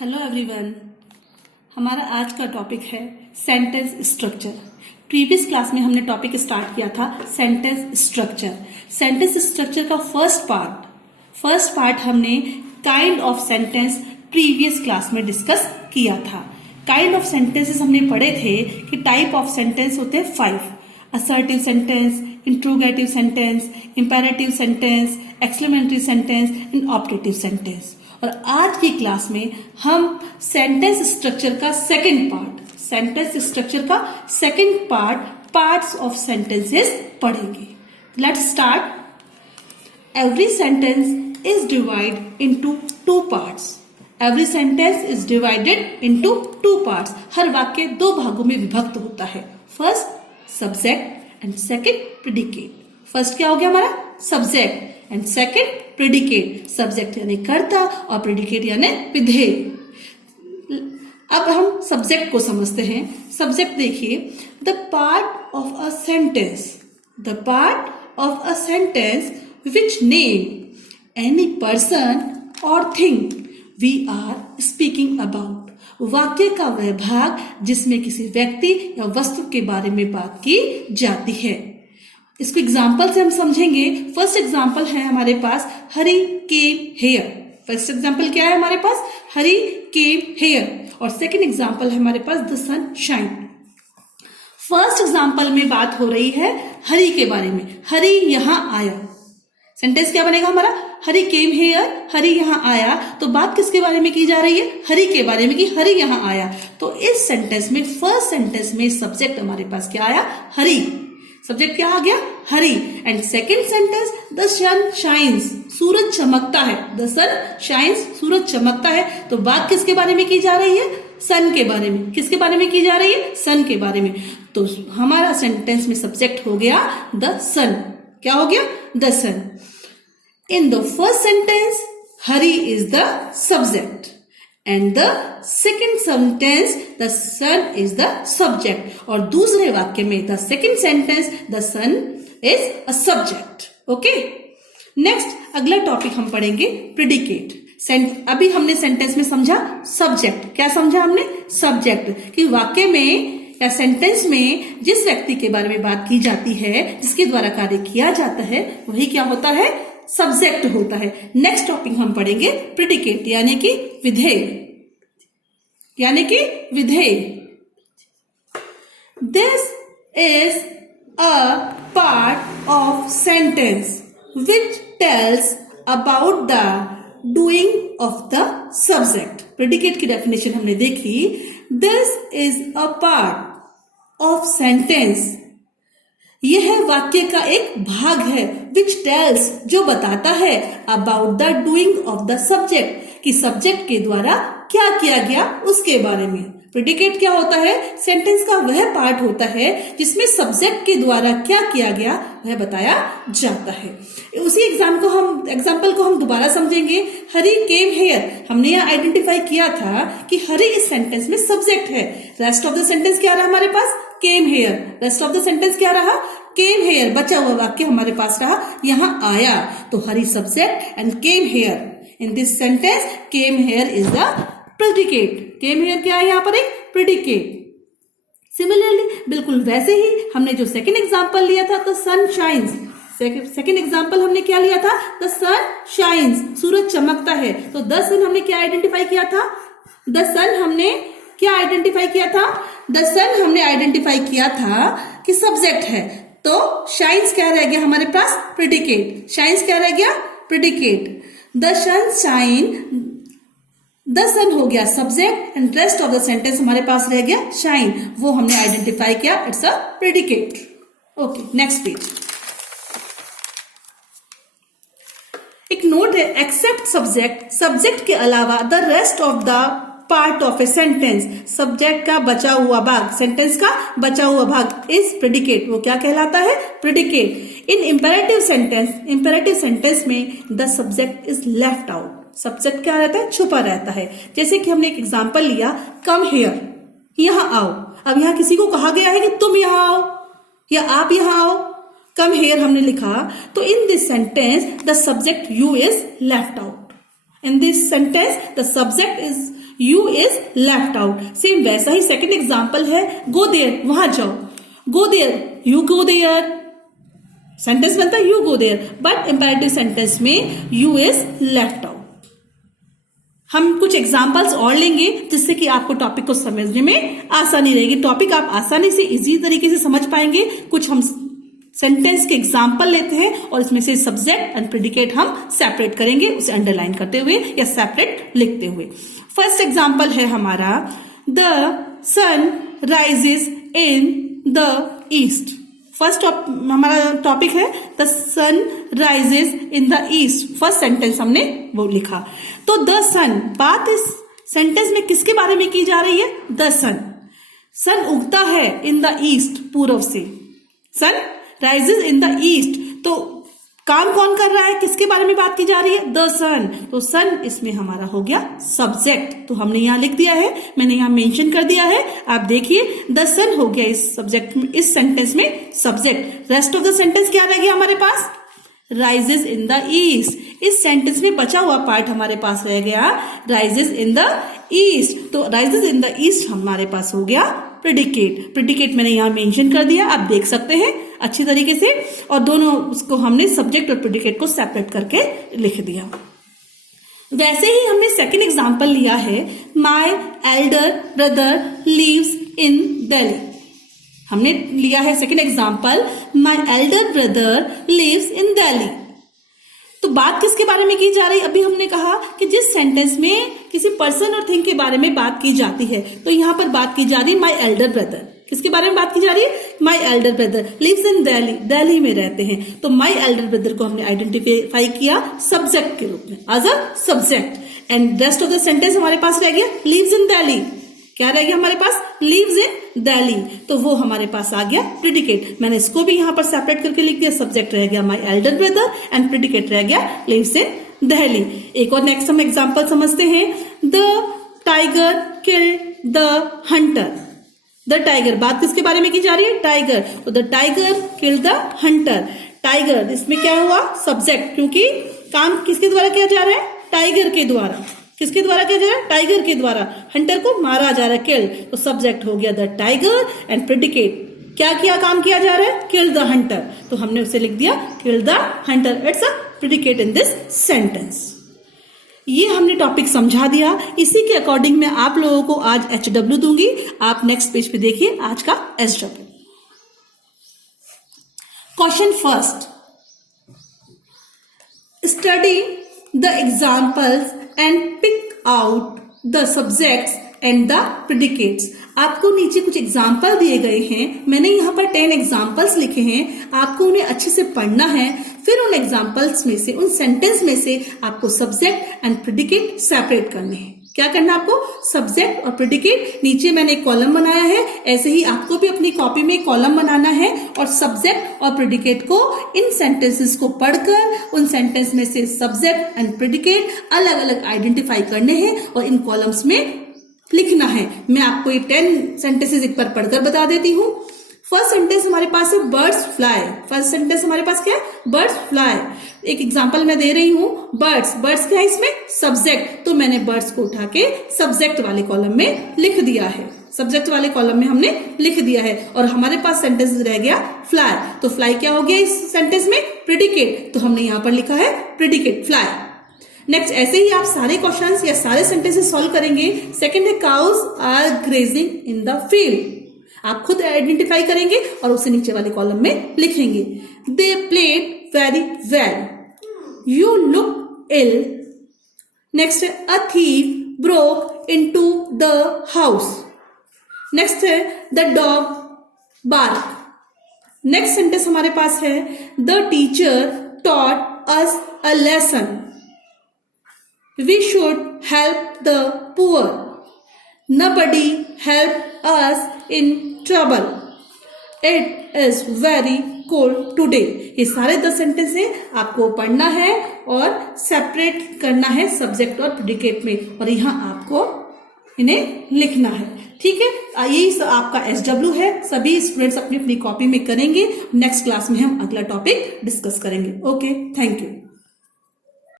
Hello everyone. हमारा आज का टॉपिक है सेंटेंस स्ट्रक्चर। प्रीवियस क्लास में हमने टॉपिक स्टार्ट किया था सेंटेंस स्ट्रक्चर। सेंटेंस स्ट्रक्चर का फर्स्ट पार्ट हमने kind of sentence previous class में डिस्कस किया था। काइंड ऑफ सेंटेंसेस हमने पढ़े थे कि टाइप ऑफ सेंटेंस होते हैं 5: assertive sentence, interrogative sentence, imperative sentence, exclamatory sentence and optative sentence. और आज की क्लास में हम सेंटेंस स्ट्रक्चर का second part parts of sentences पढ़ेंगे। Let's start. Every sentence is divide into two parts. Every sentence is divided into two parts. हर वाक्य दो भागों में विभक्त होता है। First subject and second predicate. First क्या हो गया हमारा? Subject and second predicate. Subject यानी कर्ता और प्रेडिकेट यानी विधेय। अब हम सब्जेक्ट को समझते हैं। सब्जेक्ट देखिए, the part of a sentence which name any person और thing we are speaking about. वाक्य का वह भाग जिसमें किसी व्यक्ति या वस्तु के बारे में बात की जाती है। इसको एग्जाम्पल से हम समझेंगे। फर्स्ट एग्जाम्पल है हमारे पास Hari came here. First example क्या है हमारे पास? Hari came here. और सेकंड एग्जाम्पल है हमारे पास the sun shine. First example में बात हो रही है हरी के बारे में। हरी यहां आया। सेंटेंस क्या बनेगा हमारा? हरी केम हेयर, हरी यहां आया। तो बात किसके बारे में की जा रही है? हरी के बारे में कि हरी यहां आया। तो इस सेंटेंस में, फर्स्ट सेंटेंस में सब्जेक्ट हमारे पास क्या आया? हरी। सब्जेक्ट क्या आ गया? Hari. And second sentence the sun shines. सूरज चमकता है। द सन शाइन्स, सूरज चमकता है। तो बात किसके बारे में की जा रही है? सन के बारे में। किसके बारे में की जा रही है? सन के बारे में। तो हमारा सेंटेंस में सब्जेक्ट हो गया द सन। क्या हो गया? The sun. In the first sentence Hari is the subject and the second sentence the sun is the subject। और दूसरे वाक्य में the second sentence the sun is a subject। Okay, next अगला टॉपिक हम पढ़ेंगे प्रेडिकेट। अभी हमने सेंटेंस में समझा सब्जेक्ट। क्या समझा हमने? सब्जेक्ट कि वाक्य में या सेंटेंस में जिस व्यक्ति के बारे में बात की जाती है, जिसके द्वारा कार्य किया जाता है, वही क्या होता है? सब्जेक्ट होता है। नेक्स्ट टॉपिक हम पढ़ेंगे प्रेडिकेट यानी कि विधेय। This is a part of sentence which tells about the doing of the subject. Predicate की डेफिनेशन हमने देखी। This is a part of sentence, यह वाक्य का एक भाग है। विच टेल्स, जो बताता है, about the doing of the subject, कि सब्जेक्ट के द्वारा क्या किया गया उसके बारे में। प्रेडिकेट क्या होता है? सेंटेंस का वह पार्ट होता है जिसमें सब्जेक्ट के द्वारा क्या किया गया वह बताया जाता है। उसी एग्जाम्पल को हम दोबारा समझेंगे। हरी केम हेयर, हमने यहाँ आइडेंटिफाई किया था कि हरी इस सेंटेंस में सब्जेक्ट है। रेस्ट ऑफ द सेंटेंस क्या रहा हमारे पास? Came here. Rest of the sentence क्या रहा? Came here. बचा हुआ वाक्य हमारे पास रहा यहां आया। तो Hari subject and came here. In this sentence came here is the predicate. Came here क्या है यहाँ पर? एक प्रेडिकेट। सिमिलरली बिल्कुल वैसे ही हमने जो सेकंड एग्जांपल लिया था the sun shines. Second example हमने क्या लिया था? द सन शाइन्स, सूरज चमकता है। तो द सन हमने क्या आइडेंटिफाई किया था? द सन हमने क्या आइडेंटिफाई किया था? द सन हमने आइडेंटिफाई किया था कि सब्जेक्ट है। तो शाइन्स क्या रह गया हमारे पास? प्रेडिकेट। शाइन्स क्या रह गया? Predicate. The sun shine, the sun हो गया subject and rest of the sentence हमारे पास रह गया शाइन। वो हमने आइडेंटिफाई किया, it's a predicate. Okay, next page. एक नोट है, एक्सेप्ट सब्जेक्ट के अलावा the rest of the part of a sentence, subject का बचा हुआ भाग, सेंटेंस का बचा हुआ भाग इज प्रेडिकेट। वो क्या कहलाता है? प्रेडिकेट। इन इंपेरेटिव सेंटेंस में the subject is left out. Subject क्या रहता है? छुपा रहता है। जैसे कि हमने एक एग्जांपल लिया, कम हियर, यहां आओ। अब यहां किसी को कहा गया है कि तुम यहां आओ या आप यहां आओ। कम हियर हमने लिखा, तो in this sentence the subject you is left out. In this sentence, the subject is you is left out. Same वैसा ही सेकंड एग्जाम्पल है, गो देयर, वहां जाओ, go there, you go there, sentence बनता है you go there, but imperative sentence में you is left out. हम कुछ एग्जाम्पल्स और लेंगे जिससे कि आपको टॉपिक को समझने में आसानी रहेगी, टॉपिक आप आसानी से इजी तरीके से समझ पाएंगे। कुछ हम सेंटेंस के एग्जाम्पल लेते हैं और इसमें से सब्जेक्ट एंड प्रेडिकेट हम सेपरेट करेंगे, उसे अंडरलाइन करते हुए या सेपरेट लिखते हुए। फर्स्ट एग्जाम्पल है हमारा, the sun rises in the east. First हमारा टॉपिक है the sun rises in the east. First sentence हमने वो लिखा। तो द सन, बात इस सेंटेंस में किसके बारे में की जा रही है? द सन, सन उगता है इन द ईस्ट, पूर्व से, sun rises in the east. तो काम कौन कर रहा है, किसके बारे में बात की जा रही है? द सन। तो सन इसमें हमारा हो गया सब्जेक्ट, तो हमने यहां लिख दिया है, मैंने यहां मेंशन कर दिया है, आप देखिए द सन हो गया इस सब्जेक्ट में, इस सेंटेंस में subject. Rest of the sentence क्या रह गया हमारे पास? Rises in the east. इस सेंटेंस में बचा हुआ पार्ट हमारे पास रह गया राइजेस इन द ईस्ट। तो राइजेस इन द ईस्ट हमारे पास हो गया प्रेडिकेट। प्रेडिकेट मैंने यहां मेंशन कर दिया, आप देख सकते हैं अच्छी तरीके से, और दोनों उसको हमने सब्जेक्ट और प्रेडिकेट को सेपरेट करके लिख दिया। वैसे ही हमने सेकंड एग्जांपल लिया है, my elder brother lives in Delhi. हमने लिया है second example, my elder brother lives in Delhi. तो बात किसके बारे में की जा रही है? अभी हमने कहा कि जिस सेंटेंस में किसी पर्सन और थिंग के बारे में बात की जाती है, तो यहां पर बात की जा रही है माय एल्डर ब्रदर। किसके बारे में बात की जा रही है? My elder brother lives in Delhi, Delhi में रहते हैं। तो माय एल्डर ब्रदर को हमने आइडेंटिफाई किया सब्जेक्ट के रूप में, as a subject. And rest of the sentence हमारे पास रह गया लिव्स इन दिल्ली। क्या रह गया हमारे पास? Lives in Delhi. तो वो हमारे पास आ गया प्रेडिकेट। मैंने इसको भी यहां पर सेपरेट करके लिख दिया, सब्जेक्ट रह गया my elder brother and predicate रह गया लिव्स इन दिल्ली। एक और नेक्स्ट हम एग्जांपल समझते हैं, the tiger killed the Hunter. The tiger, बात किसके बारे में की जा रही है? टाइगर। तो the tiger killed the Hunter. Tiger, इसमें क्या हुआ? सब्जेक्ट, क्योंकि काम किसके द्वारा किया जा रहा है? टाइगर के द्वारा। किसके द्वारा किया जा रहा है? टाइगर के द्वारा। हंटर को मारा जा रहा है, किल। तो सब्जेक्ट हो गया द टाइगर एंड प्रेडिकेट क्या किया, काम किया जा रहा है? Kill the Hunter. तो हमने उसे लिख दिया kill the Hunter. It's a predicate in this sentence. ये हमने टॉपिक समझा दिया। इसी के अकॉर्डिंग मैं आप लोगों को आज HW दूंगी। आप नेक्स्ट पेज पे देखिए आज का SW। Question first, study the examples and pick out the subjects and the predicates. आपको नीचे कुछ एग्जाम्पल दिए गए हैं, मैंने यहाँ पर 10 एग्जाम्पल्स लिखे हैं, आपको उन्हें अच्छे से पढ़ना है। फिर उन एग्जाम्पल्स में से, उन सेंटेंस में से आपको सब्जेक्ट एंड प्रेडिकेट सेपरेट करने हैं। क्या करना आपको? सब्जेक्ट और प्रेडिकेट, नीचे मैंने एक कॉलम बनाया है, ऐसे ही आपको भी अपनी कॉपी में एक कॉलम बनाना है और सब्जेक्ट और प्रेडिकेट को, इन सेंटेंसेस को पढ़कर उन सेंटेंस में से सब्जेक्ट एंड प्रेडिकेट अलग अलग आइडेंटिफाई करने हैं और इन कॉलम्स में लिखना है। मैं आपको ये 10 सेंटेंसेस एक बार पढ़कर बता देती हूँ। फर्स्ट सेंटेंस हमारे पास है बर्ड्स फ्लाई। फर्स्ट सेंटेंस हमारे पास क्या है? Birds fly. एक एग्जांपल मैं दे रही हूं, बर्ड्स। बर्ड्स क्या है इसमें? सब्जेक्ट। तो मैंने बर्ड्स को उठा के सब्जेक्ट वाले कॉलम में लिख दिया है, सब्जेक्ट वाले कॉलम में हमने लिख दिया है। और हमारे पास सेंटेंस रह गया फ्लाई। तो फ्लाई क्या हो गया इस सेंटेंस में? प्रेडिकेट। तो हमने यहां पर लिखा है प्रेडिकेट फ्लाई। नेक्स्ट, ऐसे ही आप सारे क्वेश्चंस या सारे सेंटेंसेस सॉल्व करेंगे। सेकंड है cows are grazing in the field. आप खुद आइडेंटिफाई करेंगे और उसे नीचे वाले कॉलम में लिखेंगे। They played very well. You look ill. Next है a thief broke into the house. Next है the dog bark. Next sentence हमारे पास है the teacher taught us a lesson. We should help the poor. Nobody helped us in trouble. It is very cold today. ये सारे 10 sentence हैं, आपको पढ़ना है और सेपरेट करना है सब्जेक्ट और प्रेडिकेट में, और यहाँ आपको इन्हें लिखना है। ठीक है, यही आपका SW है। सभी स्टूडेंट्स अपनी अपनी कॉपी में करेंगे। नेक्स्ट क्लास में हम अगला टॉपिक डिस्कस करेंगे। Okay, thank you.